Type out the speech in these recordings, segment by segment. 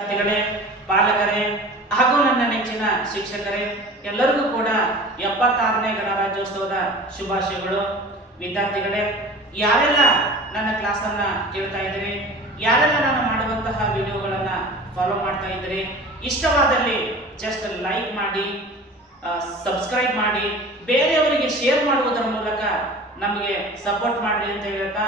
ವಿದ್ಯಾರ್ಥಿಗಳೇ ಪಾಲಕರೇ ಹಾಗೂ ನನ್ನ ನೆಚ್ಚಿನ ಶಿಕ್ಷಕರೇ, ಎಲ್ಲರಿಗೂ ಕೂಡ ಎಪ್ಪತ್ತಾರನೇ ಗಣರಾಜ್ಯೋತ್ಸವದ ಶುಭಾಶಯಗಳು. ವಿದ್ಯಾರ್ಥಿಗಳೇ, ಯಾರೆಲ್ಲ ನನ್ನ ಕ್ಲಾಸನ್ನ ಕೇಳ್ತಾ ಇದ್ದೀರಿ, ಯಾರೆಲ್ಲ ನಾನು ಮಾಡುವಂತಹ ವಿಡಿಯೋಗಳನ್ನ ಫಾಲೋ ಮಾಡ್ತಾ ಇದ್ದೀರಿ, ಇಷ್ಟವಾದಲ್ಲಿ ಜಸ್ಟ್ ಲೈಕ್ ಮಾಡಿ ಸಬ್ಸ್ಕ್ರೈಬ್ ಮಾಡಿ, ಬೇರೆಯವರಿಗೆ ಶೇರ್ ಮಾಡುವುದರ ಮೂಲಕ ನಮಗೆ ಸಪೋರ್ಟ್ ಮಾಡಿ ಅಂತ ಹೇಳ್ತಾ,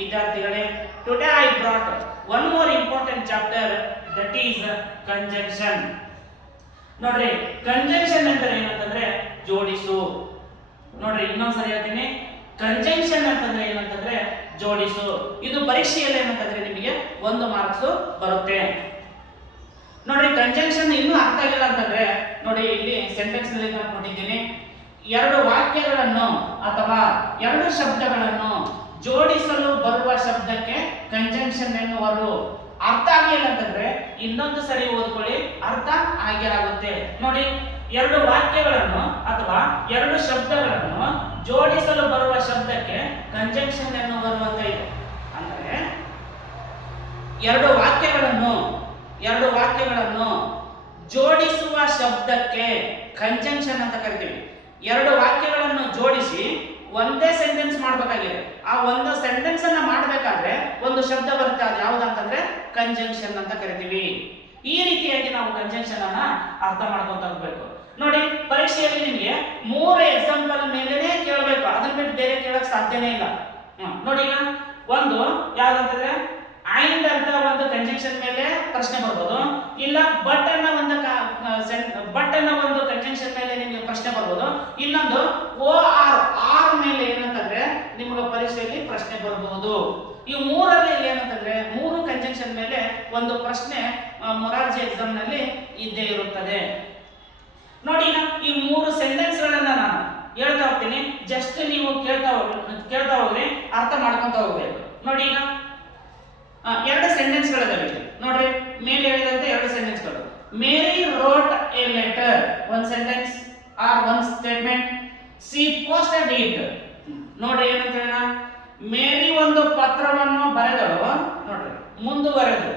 ವಿದ್ಯಾರ್ಥಿಗಳೇ today I brought one more important chapter that is conjunction ನೋಡ್ರಿ ಕಂಜಂಕ್ಷನ್ ಅಂದ್ರೆ ಏನಂತಂದ್ರೆ ಜೋಡಿಸು. ನೋಡ್ರಿ, ಇನ್ನೊಂದ್ಸರಿ ಹೇಳ್ತೀನಿ. ಕಂಜಂಕ್ಷನ್ ಅಂತಂದ್ರೆ ಏನಂತಂದ್ರೆ ಜೋಡಿಸು. ಇದು ಪರೀಕ್ಷೆಯಲ್ಲಿ ಏನಂತಂದ್ರೆ ನಿಮಗೆ ಒಂದು ಮಾರ್ಕ್ಸ್ ಬರುತ್ತೆ. ನೋಡ್ರಿ ಕಂಜಂಕ್ಷನ್ ಇನ್ನೂ ಅರ್ಥ ಆಗಿಲ್ಲ ಅಂತಂದ್ರೆ, ನೋಡಿ, ಇಲ್ಲಿ ಸೆಂಟೆನ್ಸ್ನಲ್ಲಿ ನಾನು ಕೊಟ್ಟಿದ್ದೀನಿ. ಎರಡು ವಾಕ್ಯಗಳನ್ನು ಅಥವಾ ಎರಡು ಶಬ್ದಗಳನ್ನು ಜೋಡಿಸಲು ಬರುವ ಶಬ್ದಕ್ಕೆ ಕಂಜಂಕ್ಷನ್ ಎನ್ನುವರು. ಅರ್ಥ ಆಗಿಲ್ಲ ಅಂತಂದ್ರೆ ಇನ್ನೊಂದು ಸರಿ ಓದ್ಕೊಳ್ಳಿ ಅರ್ಥ ಆಗಿ ಆಗುತ್ತೆ. ನೋಡಿ, ಎರಡು ವಾಕ್ಯಗಳನ್ನು ಅಥವಾ ಎರಡು ಶಬ್ದಗಳನ್ನು ಜೋಡಿಸಲು ಬರುವ ಶಬ್ದಕ್ಕೆ ಕಂಜಂಕ್ಷನ್ ಎನ್ನುವರು ಅಂತ ಇದೆ. ಅಂದ್ರೆ ಎರಡು ವಾಕ್ಯಗಳನ್ನು ಎರಡು ವಾಕ್ಯಗಳನ್ನು ಜೋಡಿಸುವ ಶಬ್ದಕ್ಕೆ ಕಂಜಂಕ್ಷನ್ ಅಂತ ಕರಿತೀವಿ. ಎರಡು ವಾಕ್ಯಗಳನ್ನು ಜೋಡಿಸಿ ಒಂದೇ ಸೆಂಟೆನ್ಸ್ ಮಾಡಬೇಕಾಗಿದೆ. ಆ ಒಂದು ಸೆಂಟೆನ್ಸ್ ಅನ್ನ ಮಾಡಬೇಕಾದ್ರೆ ಒಂದು ಶಬ್ದ ಬರುತ್ತೆ. ಅದು ಯಾವ್ದಂತಂದ್ರೆ ಕಂಜಂಕ್ಷನ್ ಅಂತ ಕರಿತೀವಿ. ಈ ರೀತಿಯಾಗಿ ನಾವು ಕಂಜಂಕ್ಷನ್ ಅನ್ನ ಅರ್ಥ ಮಾಡ್ಕೊಂತ ಹೋಗ್ಬೇಕು. ನೋಡಿ, ಪರೀಕ್ಷೆಯಲ್ಲಿ ನಿಮಗೆ ಮೂರು ಎಕ್ಸಾಂಪಲ್ ಮೇಲೆನೆ ಕೇಳಬೇಕು. ಅದನ್ನ ಬಿಟ್ಟು ಬೇರೆ ಕೇಳಕ್ ಸಾಧ್ಯನೇ ಇಲ್ಲ. ನೋಡಿ ಒಂದು ಯಾವ್ದಂತಂದ್ರೆ ಐಂಡ್ ಅಂತ ಒಂದು ಕಂಜಂಕ್ಷನ್ ಮೇಲೆ ಪ್ರಶ್ನೆ ಬರ್ಬೋದು. ಇಲ್ಲ ಬಟ್ ಅನ್ನ ಒಂದು ಬಟ್ ಅನ್ನ ಒಂದು ಕಂಜಂಕ್ಷನ್ ಮೇಲೆ ನಿಮಗೆ ಪ್ರಶ್ನೆ ಬರ್ಬೋದು. ಇನ್ನೊಂದು ಓ ಆರ್ ಆರ್ ಮೇಲೆ ಏನಂತಂದ್ರೆ ನಿಮ್ಗೆ ಪರೀಕ್ಷೆಯಲ್ಲಿ ಪ್ರಶ್ನೆ ಬರಬಹುದು ಈ ಮೂರಲ್ಲಿ ಏನಂತಂದ್ರೆ ಮೂರು ಕಂಜೆಕ್ಷನ್ ಮೇಲೆ ಒಂದು ಪ್ರಶ್ನೆ ಮೊರಾರ್ಜಿ ಎಕ್ಸಾಮ್ನಲ್ಲಿ ಇದ್ದೇ ಇರುತ್ತದೆ. ನೋಡಿ ಈ ಮೂರು ಸೆಂಟೆನ್ಸ್ ಗಳನ್ನ ನಾನು ಹೇಳ್ತಾ ಹೋಗ್ತೀನಿ. ಜಸ್ಟ್ ನೀವು ಕೇಳ್ತಾ ಹೋಗ್, ಕೇಳ್ತಾ ಹೋಗ್ರಿ ಅರ್ಥ ಮಾಡ್ಕೊಂತ ಹೋಗ್ಬೇಕು. ನೋಡಿ ಈಗ ಆ, ಎರಡು ಸೆಂಟೆನ್ಸ್ ಗಳಿದಾವೆ ಇಲ್ಲಿ. ನೋಡ್ರಿ ಮೇಲೆ ಹೇಳಿದಂತೆ ಎರಡು ಸೆಂಟೆನ್ಸ್ಗಳು Mary wrote a letter one sentence or one statement she posted it ನೋಡ್ರಿ ಏನಂತ ಹೇಳ ಮೇರಿ ಒಂದು ಪತ್ರವನ್ನು ಬರೆದಳು ನೋಡ್ರಿ ಮುಂದುವರೆದು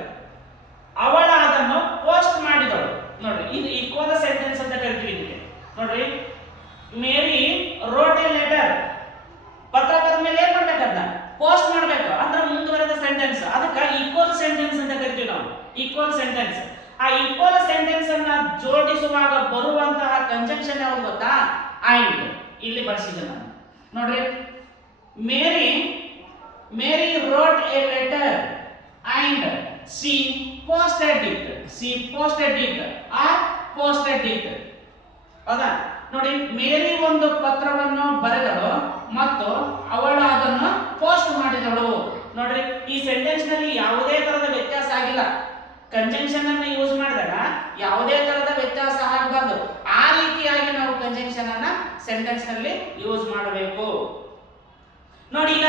ಅವಳ ಅದನ್ನು ಪೋಸ್ಟ್ ಮಾಡಿದಳು ನೋಡ್ರಿ ಇದು ಈಕ್ವಲ್ ಸೆಂಟೆನ್ಸ್ ಅಂತ ಕರಿತೀವಿ ಇದಕ್ಕೆ ನೋಡ್ರಿ ಮೇರಿ ರೋಟ್ ಎ ಲೆಟರ್ ಪತ್ರ ಬರೆದ ಮೇಲೆ ಏನ್ ಮಾಡ್ಬೇಕದ್ನ ಪೋಸ್ಟ್ ಮಾಡ್ಬೇಕು ಅಂದ್ರೆ ಮುಂದುವರೆದ ಸೆಂಟೆನ್ಸ್ ಅದಕ್ಕೆ ಈಕ್ವಲ್ ಸೆಂಟೆನ್ಸ್ ಅಂತ ಕರಿತೀವಿ ನಾವು ಈಕ್ವಲ್ ಸೆಂಟೆನ್ಸ್ ಆ ಈಕ್ವಲ್ ಸೆಂಟೆನ್ಸ್ ಅನ್ನ ಜೋಡಿಸುವಾಗ ಬರುವಂತಹ ಕಂಜಂಕ್ಷನ್ ಯಾವ್ದು ಗೊತ್ತಾ? ಐಂಡ್ ಇಲ್ಲಿ ಬಳಸಿದ್ದೆ ನಾನು. ನೋಡ್ರಿ. Mary Mary wrote a letter and she posted it she posted it or posted it ಹೌದಾ? ನೋಡಿ, ಮೇರಿ ಒಂದು ಪತ್ರವನ್ನು ಬರೆದಳು ಮತ್ತು ಅವಳು ಅದನ್ನು ಪೋಸ್ಟ್ ಮಾಡಿದಳು. ನೋಡ್ರಿ, ಈ ಸೆಂಟೆನ್ಸ್ನಲ್ಲಿ ಯಾವುದೇ ತರದ ವ್ಯತ್ಯಾಸ ಆಗಿಲ್ಲ. ಕಂಜಂಕ್ಷನ್ ಅನ್ನು ಯೂಸ್ ಮಾಡಿದಾಗ ಯಾವುದೇ ತರದ ವ್ಯತ್ಯಾಸ ಆಗಬಾರ್ದು. ಆ ರೀತಿಯಾಗಿ ನಾವು ಕಂಜಂಕ್ಷನ್ ಅನ್ನ ಸೆಂಟೆನ್ಸ್ನಲ್ಲಿ ಯೂಸ್ ಮಾಡಬೇಕು. ನೋಡಿ ಈಗ,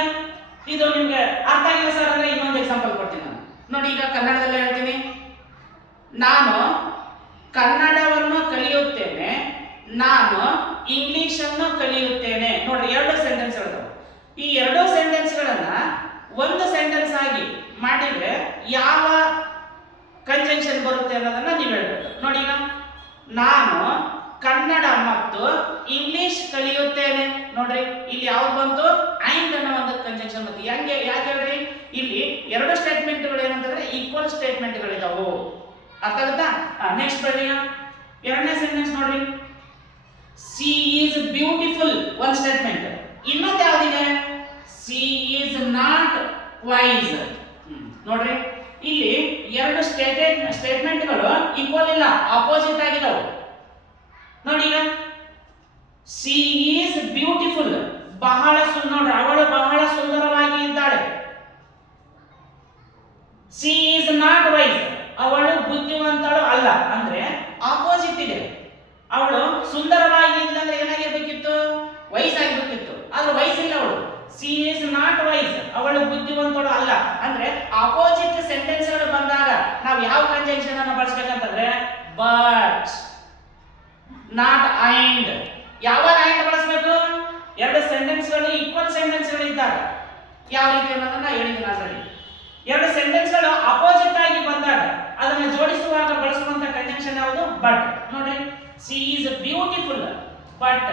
ಇದು ನಿಮ್ಗೆ ಅರ್ಥ ಆಗಿಲ್ಲ ಸರ್ ಅಂದ್ರೆ ಇನ್ನೊಂದು ಎಕ್ಸಾಂಪಲ್ ಕೊಡ್ತೀನಿ ನಾನು. ನೋಡಿ ಈಗ ಕನ್ನಡದಲ್ಲಿ ಹೇಳ್ತೀನಿ. ನಾನು ಕನ್ನಡವನ್ನು ಕಲಿಯುತ್ತೇನೆ, ನಾನು ಇಂಗ್ಲಿಷ್ ಅನ್ನು ಕಲಿಯುತ್ತೇನೆ. ನೋಡ್ರಿ, ಎರಡು ಸೆಂಟೆನ್ಸ್ ಈ ಎರಡು ಸೆಂಟೆನ್ಸ್ ಗಳನ್ನ ಒಂದು ಸೆಂಟೆನ್ಸ್ ಆಗಿ ಮಾಡಿದ್ರೆ ಯಾವ ಕಂಜಂಕ್ಷನ್ ಬರುತ್ತೆ ಅನ್ನೋದನ್ನ ನೀವು ಹೇಳ್ಬೇಕು. ನೋಡಿ ಈಗ, ನಾನು ಕಲಿಯುತ್ತೇನೆ. ನೋಡ್ರಿ, ಇಲ್ಲಿ ಯಾವ್ದು ಬಂತು? ಐಂಡ್ ಅನ್ನೋ ಒಂದು ಕಂಜಂಕ್ಷನ್ ಬಂತು. ಹೆಂಗೆ ಯಾಕೆ ಹೇಳ್ರಿ? ಇಲ್ಲಿ ಎರಡು ಸ್ಟೇಟ್ಮೆಂಟ್ಗಳು ಏನಂತಂದ್ರೆ ಈಕ್ವಲ್ ಸ್ಟೇಟ್ಮೆಂಟ್ಗಳಿದಾವು ಅರ್ಥ ಆಗುತ್ತಾ? ನೆಕ್ಸ್ಟ್ ಈಗ. ಎರಡನೇ ಸೆಂಟೆನ್ಸ್ ನೋಡ್ರಿ. She is beautiful one statement ಇನ್ನೊಂದು ಯಾವ್ದಿದೆ? ಸಿ ಈಸ್ ನಾಟ್ ವೈಸ್ ನೋಡ್ರಿ. ಇಲ್ಲಿ ಎರಡು ಸ್ಟೇಟೆಡ್ ಸ್ಟೇಟ್ಮೆಂಟ್ಗಳು ಈಕ್ವಲ್ ಇಲ್ಲ ಅಪೋಸಿಟ್ ಆಗಿದಾವೆ. ನೋಡಿ ಸಿ ಬಹಳ ನೋಡ್ರಿ, ಅವಳು ಬಹಳ ಸುಂದರವಾಗಿ ಇದ್ದಾಳೆ. ಸಿ ಈಸ್ ನಾಟ್ ವೈಸ್ ಅವಳು ಬುದ್ಧಿವಂತಳು ಅಲ್ಲ. ಅಂದ್ರೆ ಆಪೋಸಿಟ್ ಇದೆ. ಅವಳು ಸುಂದರವಾಗಿ ಇದ್ಲಂದ್ರೆ ಏನಾಗಿರ್ಬೇಕಿತ್ತು? ವಯಸ್ಸಾಗಿರ್ಬೇಕಿತ್ತು ಆದ್ರೆ ವಯಸ್ಸಿಲ್ಲ ಅವಳು. ಸಿ ಈಸ್ ನಾಟ್ ವೈಸ್ ಅವಳು ಬುದ್ಧಿವಂತಳು ಅಲ್ಲ. ಅಂದ್ರೆ ಆಪೋಸಿಟ್ ಸೆಂಟೆನ್ಸ್ಗಳು ಬಂದಾಗ ನಾವು ಯಾವ ಕಂಜಂಕ್ಷನ್ ಅನ್ನು ಬಳಸ್ಬೇಕಂತಂದ್ರೆ ಬಟ್ ನಾಟ್ ಐಂಡ್ ಯಾವಾಗ ಐಂಡ್ ಬಳಸಬೇಕು? ಎರಡು ಸೆಂಟೆನ್ಸ್ಗಳು ಈಕ್ವಲ್ ಸೆಂಟೆನ್ಸ್ಗಳು ಇದ್ದಾಗ ಯಾವ ರೀತಿ ಅನ್ನೋದನ್ನ ಹೇಳಿದ್ದೀನಿ ಆಲ್ರೆಡಿ ಎರಡು ಸೆಂಟೆನ್ಸ್ಗಳು ಅಪೋಸಿಟ್ ಆಗಿ ಬಂದಾಗ, ಅದನ್ನ ಜೋಡಿಸುವಾಗ ಬಳಸುವಂತ ಕಂಜಂಕ್ಷನ್ ಯಾವುದು? ಬಟ್ ನೋಡ್ರಿ she is beautiful but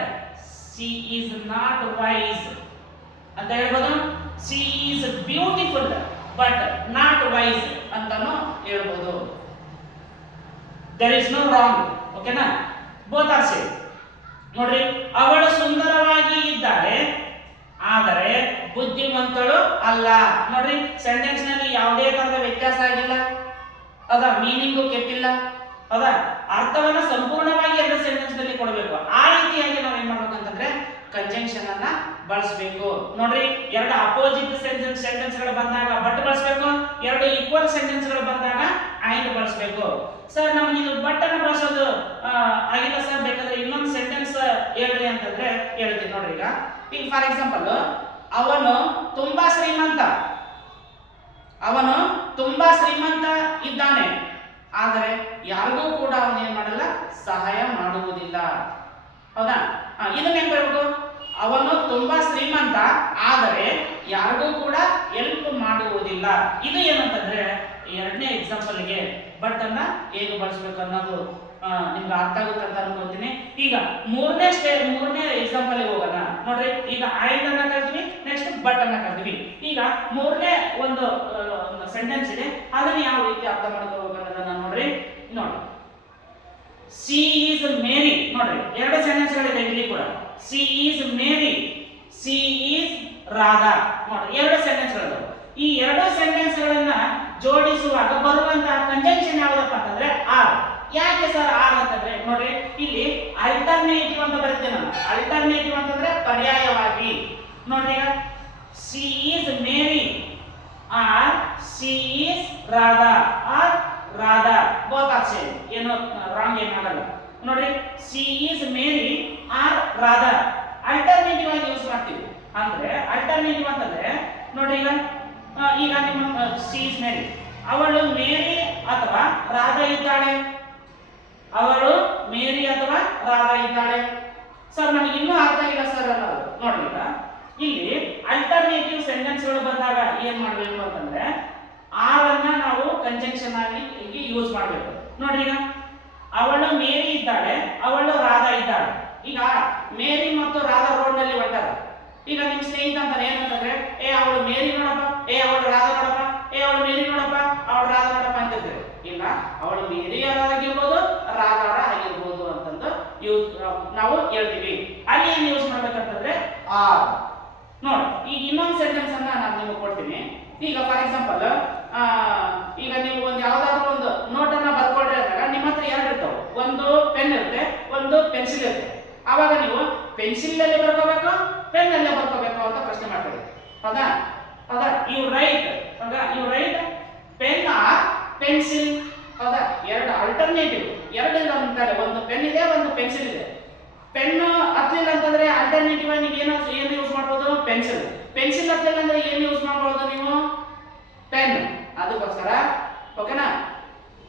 she is not wise ಅಂತ ಹೇಳ್ಬೋದು? She is beautiful but not wise ಅಂತಾನು ಹೇಳ್ಬೋದು. ದರ್ ಇಸ್ ನೋ ರಾಂಗ್ ಓಕೆನಾ ಬೋತ್ ಆರ್ ಸೇಮ್ ನೋಡ್ರಿ, ಅವಳು ಸುಂದರವಾಗಿ ಇದ್ದಾಳೆ, ಆದರೆ ಬುದ್ಧಿವಂತಳು ಅಲ್ಲ. ನೋಡ್ರಿ ಸೆಂಟೆನ್ಸ್ನಲ್ಲಿ ಯಾವುದೇ ತರದ ವ್ಯತ್ಯಾಸ ಆಗಿಲ್ಲ. ಅದ ಮೀನಿಂಗು ಕೆಟ್ಟಿಲ್ಲ. ಅದ ಅರ್ಥವನ್ನ ಸಂಪೂರ್ಣವಾಗಿ ಎರಡು ಸೆಂಟೆನ್ಸ್ನಲ್ಲಿ ಕೊಡಬೇಕು. ಆ ರೀತಿಯಾಗಿ ನಾವು ಏನ್ ಮಾಡ್ಬೇಕು ಅಂತಂದ್ರೆ ಕಂಜಂಕ್ಷನ್ ಅನ್ನ ಬಳಸಬೇಕು. ನೋಡ್ರಿ, ಎರಡು ಅಪೋಸಿಟ್ ಸೆಂಟೆನ್ಸ್ ಸೆಂಟೆನ್ಸ್ಗಳು ಬಂದಾಗ ಬಟ್ ಬಳಸಬೇಕು, ಎರಡು ಈಕ್ವಲ್ ಸೆಂಟೆನ್ಸ್ಗಳು ಬಂದಾಗ ಐಂಡ್ ಬಳಸಬೇಕು. ಸರ್, ನಮ್ಗೆ ಇದು ಬಟ್ ಅನ್ನ ಬಳಸೋದು ಆಗಿಲ್ಲ ಸರ್, ಬೇಕಾದ್ರೆ ಇನ್ನೊಂದು ಸೆಂಟೆನ್ಸ್ ಹೇಳ್ರಿ ಅಂತಂದ್ರೆ ಹೇಳ್ತೀನಿ ನೋಡ್ರಿ ಈಗ. ಈಗ ಫಾರ್ ಎಕ್ಸಾಂಪಲ್ ಅವನು ತುಂಬಾ ಶ್ರೀಮಂತ. ಅವನು ತುಂಬಾ ಶ್ರೀಮಂತ ಇದ್ದಾನೆ. ಆದರೆ ಯಾರಿಗೂ ಕೂಡ ಅವನು ಏನ್ ಮಾಡಲ್ಲ? ಸಹಾಯ ಮಾಡುವುದಿಲ್ಲ. ಹೌದಾ? ಇದನ್ನ ಹೆಂಗ್ ಬರಬೇಕು? ಅವನು ತುಂಬಾ ಶ್ರೀಮಂತ, ಆದರೆ ಯಾರಿಗೂ ಕೂಡ ಹೆಲ್ಪ್ ಮಾಡುವುದಿಲ್ಲ. ಇದು ಏನಂತಂದ್ರೆ ಎರಡನೇ ಎಕ್ಸಾಂಪಲ್ಗೆ ಬಟ್ ಅನ್ನ ಹೇಗೆ ಬಳಸ್ಬೇಕು ಅನ್ನೋದು ನಿಮ್ಗೆ ಅರ್ಥ ಆಗುತ್ತೆ ಅಂತ ಅನ್ಕೋತೀನಿ ಈಗ ಮೂರನೇ ಸ್ಟೇ ಮೂರನೇ ಎಕ್ಸಾಂಪಲ್ ಹೋಗೋಣ. ನೋಡ್ರಿ, ಈಗ ಐಂಡ್ ಅನ್ನ ಕಲ್ತೀವಿ ನೆಕ್ಸ್ಟ್ ಬಟ್ ಅನ್ನ ಕಲ್ತೀವಿ ಈಗ ಮೂರನೇ ಒಂದು ಸೆಂಟೆನ್ಸ್ ಇದೆ. ಅದನ್ನ ಯಾವ ರೀತಿ ಅರ್ಥ ಮಾಡ್ಕೋಬೇಕು ಅನ್ನೋದನ್ನ ನೋಡ್ರಿ. ನೋಡಿ. ಸಿ ಈಸ್ ಮೇರಿ ನೋಡ್ರಿ, ಎರಡು ಸೆಂಟೆನ್ಸ್ ಗಳಿದೆ ಇಲ್ಲಿ ಕೂಡ. She is Mary she is Radha ನೋಡ್ರಿ, ಎರಡು ಸೆಂಟೆನ್ಸ್ಗಳು ಈ ಎರಡು ಸೆಂಟೆನ್ಸ್ ಗಳನ್ನ ಜೋಡಿಸುವಾಗ ಬರುವಂತಹ ಕಂಜಂಕ್ಷನ್ ಯಾವುದಪ್ಪ ಅಂತಂದ್ರೆ ಆರ್ ಯಾಕೆ ಸರ್ ಆರ್ ಅಂತಂದ್ರೆ ನೋಡ್ರಿ, ಇಲ್ಲಿ ಅಲ್ಟರ್ನೇಟಿವ್ ಅಂತ ಬರುತ್ತೆ ನಾನು ಅಲ್ಟರ್ನೇಟಿವ್ ಅಂತಂದ್ರೆ ಪರ್ಯಾಯವಾಗಿ. ನೋಡ್ರಿ ಈಗ she is Mary or she is Radha or Radha both same ಏನು ರಾಂಗ್ ಏನಾಗಲ್ಲ ನೋಡ್ರಿ she is Mary or Radha alternative ಆಗಿ ಯೂಸ್ ಮಾಡ್ತೀವಿ. ಅಂದ್ರೆ ಅಲ್ಟರ್ನೇಟಿವ್ ಅಂತಂದ್ರೆ, ನೋಡ್ರಿ ಈಗ ಈಗ ನಿಮ್ಮ ಸೀಸ್ ಮೇರಿ ಅವಳು ಮೇರಿ ಅಥವಾ ರಾಧಾ ಇದ್ದಾಳೆ? ಅವಳು ಮೇರಿ ಅಥವಾ ರಾಧಾ ಇದ್ದಾಳೆ? ಸರ್ ನಮಗೆ ಇನ್ನೂ ಅರ್ಥ ಆಗಿಲ್ಲ ಸರ್ ಅನ್ನೋದು ಈಗ. ಇಲ್ಲಿ ಅಲ್ಟರ್ನೇಟಿವ್ ಸೆಂಟೆನ್ಸ್ಗಳು ಬಂದಾಗ ಏನ್ ಮಾಡಬೇಕು ಅಂತಂದ್ರೆ ಆರ್ ನಾವು ಕಂಜಂಕ್ಷನ್ ಆಗಿ ಯೂಸ್ ಮಾಡಬೇಕು. ನೋಡ್ರಿ ಈಗ. ಅವಳು ಮೇರಿ ಇದ್ದಾಳೆ, ಅವಳು ರಾಧಾ ಇದ್ದಾಳೆ. ಈಗ ಮೇರಿ ಮತ್ತು ರಾಧಾ ರೋಡ್ನಲ್ಲಿ ಈಗ ನಿಮ್ ಸ್ನೇಹಿತ ಅಂತಾರೆ ಏನಂತಂದ್ರೆ, ಏ, ಅವಳು ಮೇರಿ ನೋಡಪ್ಪ ಏ, ಅವಳು ರಾಧ ನೋಡಪ್ಪ. ಏ, ಅವಳು ಮೇರಿ ನೋಡಪ್ಪ. ಅವಳು ರಾಧ ನೋಡಪ್ಪ ಅಂತಿದ್ರೆ. ಇಲ್ಲ, ಅವಳು ಮೇರಿಯವರಾಗಿರ್ಬೋದು ರಾಧಾರ ಆಗಿರ್ಬೋದು ಅಂತಂದು ಯೂಸ್, ನಾವು ಹೇಳ್ತೀವಿ. ಅಲ್ಲಿ ಏನು ಯೂಸ್ ಮಾಡ್ಬೇಕಂತಂದ್ರೆ ಆರ್ ನೋಡಿ, ಈಗ ಇನ್ನೊಂದು ಸೆಂಟೆನ್ಸ್ ಅನ್ನ ನಾನು ನಿಮಗೆ ಕೊಡ್ತೀನಿ. ಈಗ ಫಾರ್ ಎಕ್ಸಾಂಪಲ್ ಈಗ ನೀವು ಒಂದು ಯಾವ್ದಾದ್ರು ಒಂದು ನೋಟ್ ಅನ್ನ ಬರ್ಕೊಳ್ರಿ ಅಂದಾಗ ನಿಮ್ಮ ಹತ್ರ ಎರಡು ಇರ್ತಾವೆ. ಒಂದು ಪೆನ್ ಇರುತ್ತೆ, ಒಂದು ಪೆನ್ಸಿಲ್ ಇರುತ್ತೆ. ಆವಾಗ ನೀವು ಪೆನ್ಸಿಲ್ ಅಲ್ಲಿ ಬರ್ಕೋಬೇಕು ಪೆನ್ ಅಲ್ಲೇ ಬರ್ಕೋಬೇಕು ಅಂತ ಪ್ರಶ್ನೆ ಮಾಡ್ತೀರಿ. ಹೌದಾ? ಹೌದಾ? ಯು ರೈಟ್ ಹೌದಾ? You write pen or pencil ಹೌದಾ? ಎರಡು ಆಲ್ಟರ್ನೇಟಿವ್ ಎರಡು ಇಲ್ಲ ಅಂತಾರೆ ಒಂದು ಪೆನ್ ಇದೆ, ಒಂದು ಪೆನ್ಸಿಲ್ ಇದೆ. ಪೆನ್ ಹತ್ತಲಿಲ್ಲ ಅಂತಂದ್ರೆ ಆಲ್ಟರ್ನೇಟಿವ್ ಆಗಿ ಏನು ಏನು ಯೂಸ್ ಮಾಡ್ಬೋದು? ಪೆನ್ಸಿಲ್ ಪೆನ್ಸಿಲ್ ಹತ್ತಲಿಲ್ಲ ಅಂದ್ರೆ ಏನು ಯೂಸ್ ಮಾಡ್ಬೋದು ನೀವು? ಪೆನ್ ಅದಕ್ಕೋಸ್ಕರ ಓಕೆನಾ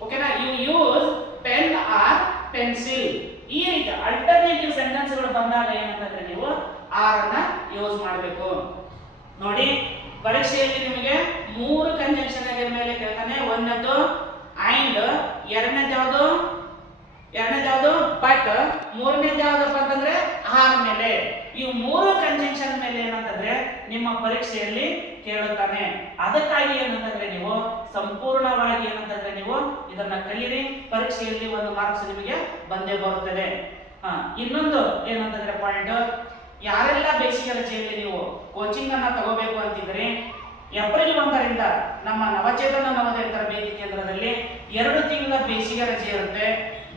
ಓಕೆನಾ you use pen or pencil ಈ ರೀತಿ ಅಲ್ಟರ್ನೇಟಿವ್ ಸೆಂಟೆನ್ಸ್ಗಳು ಬಂದಾಗ ಏನಂತಂದ್ರೆ ನೀವು ಆರ್ ಅನ್ನ ಯೂಸ್ ಮಾಡಬೇಕು. ನೋಡಿ. ಪರೀಕ್ಷೆಯಲ್ಲಿ ನಿಮಗೆ ಮೂರು ಕಂಜಂಕ್ಷನ್ ಮೇಲೆ ಕೇಳ್ತಾನೆ. ಒಂದದ್ದು ಆ್ಯಂಡ್ ಎರಡನೇದು ಯಾವುದು? ಎರಡನೇದು ಯಾವುದು? ಬಟ್ ಮೂರನೇದು ಯಾವ್ದಪ್ಪ ಅಂತಂದ್ರೆ ಆರ್ ಮೇಲೆ. ಈ ಮೂರು ಕಂಜಂಕ್ಷನ್ ಮೇಲೆ ಏನಂತಂದ್ರೆ ನಿಮ್ಮ ಪರೀಕ್ಷೆಯಲ್ಲಿ ಕೇಳುತ್ತಾನೆ. ಅದಕ್ಕಾಗಿ ಏನಂತಂದ್ರೆ ನೀವು ಸಂಪೂರ್ಣವಾಗಿ ಏನಂತಂದ್ರೆ ನೀವು ಇದನ್ನ ಕಲಿಯಿರಿ ಪರೀಕ್ಷೆಯಲ್ಲಿ ಒಂದು ಮಾರ್ಕ್ಸ್ ನಿಮಗೆ ಬಂದೇ ಬರುತ್ತದೆ. ಹಾ, ಇನ್ನೊಂದು ಏನಂತಂದ್ರೆ ಪಾಯಿಂಟ್ ಯಾರೆಲ್ಲ ಬೇಸಿಗೆ ರಜೆಯಲ್ಲಿ ನೀವು ಕೋಚಿಂಗ್ ಅನ್ನ ತಗೋಬೇಕು ಅಂತಿದ್ರೆ ಏಪ್ರಿಲ್ ಒಂದರಿಂದ ನಮ್ಮ ನವಚೇತನ ನವೋದಯ ತರಬೇತಿ ಕೇಂದ್ರದಲ್ಲಿ ಎರಡು ತಿಂಗಳ ಬೇಸಿಗೆ ರಜೆ ಇರುತ್ತೆ.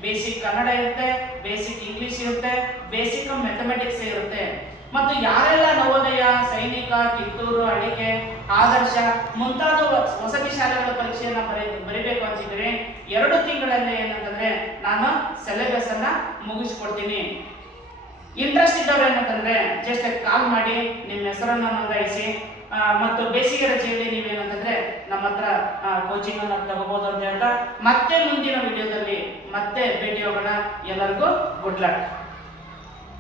ಬೇಸಿಕ್ ಕನ್ನಡ ಇರುತ್ತೆ, ಬೇಸಿಕ್ ಇಂಗ್ಲಿಷ್ ಇರುತ್ತೆ, ಬೇಸಿಕ್ ಮ್ಯಾಥಮೆಟಿಕ್ಸ್ ಇರುತ್ತೆ. ಮತ್ತು ಯಾರೆಲ್ಲ ನವೋದಯ, ಸೈನಿಕ, ಕಿತ್ತೂರು ಅಡಿಕೆ ಆದರ್ಶ ಮುಂತಾದ ವಸತಿ ಶಾಲೆಗಳ ಪರೀಕ್ಷೆಯನ್ನ ಬರೀ ಬರಿಬೇಕು ಅಂತಿದ್ರೆ ಎರಡು ತಿಂಗಳಲ್ಲಿ ಏನಂತಂದ್ರೆ ನಾನು ಸಿಲೆಬಸ್ ಅನ್ನ ಮುಗಿಸ್ಕೊಡ್ತೀನಿ. ಇಂಟ್ರೆಸ್ಟ್ ಇದ್ದವ್ರು ಏನಂತಂದ್ರೆ ಜಸ್ಟ್ ಕಾಲ್ ಮಾಡಿ ನಿಮ್ಮ ಹೆಸರನ್ನು ನೋಂದಾಯಿಸಿ ಮತ್ತು ಬೇಸಿಗೆ ರಜೆಯಲ್ಲಿ ನೀವೇನಂತಂದ್ರೆ ನಮ್ಮ ಹತ್ರ ಕೋಚಿಂಗ್ ಅನ್ನು ತಗೋಬಹುದು ಅಂತ ಹೇಳ್ತಾ ಮತ್ತೆ ಮುಂದಿನ ವಿಡಿಯೋದಲ್ಲಿ ಮತ್ತೆ ಭೇಟಿ ಹೋಗೋಣ ಎಲ್ಲರಿಗೂ ಗುಡ್ ಲಕ್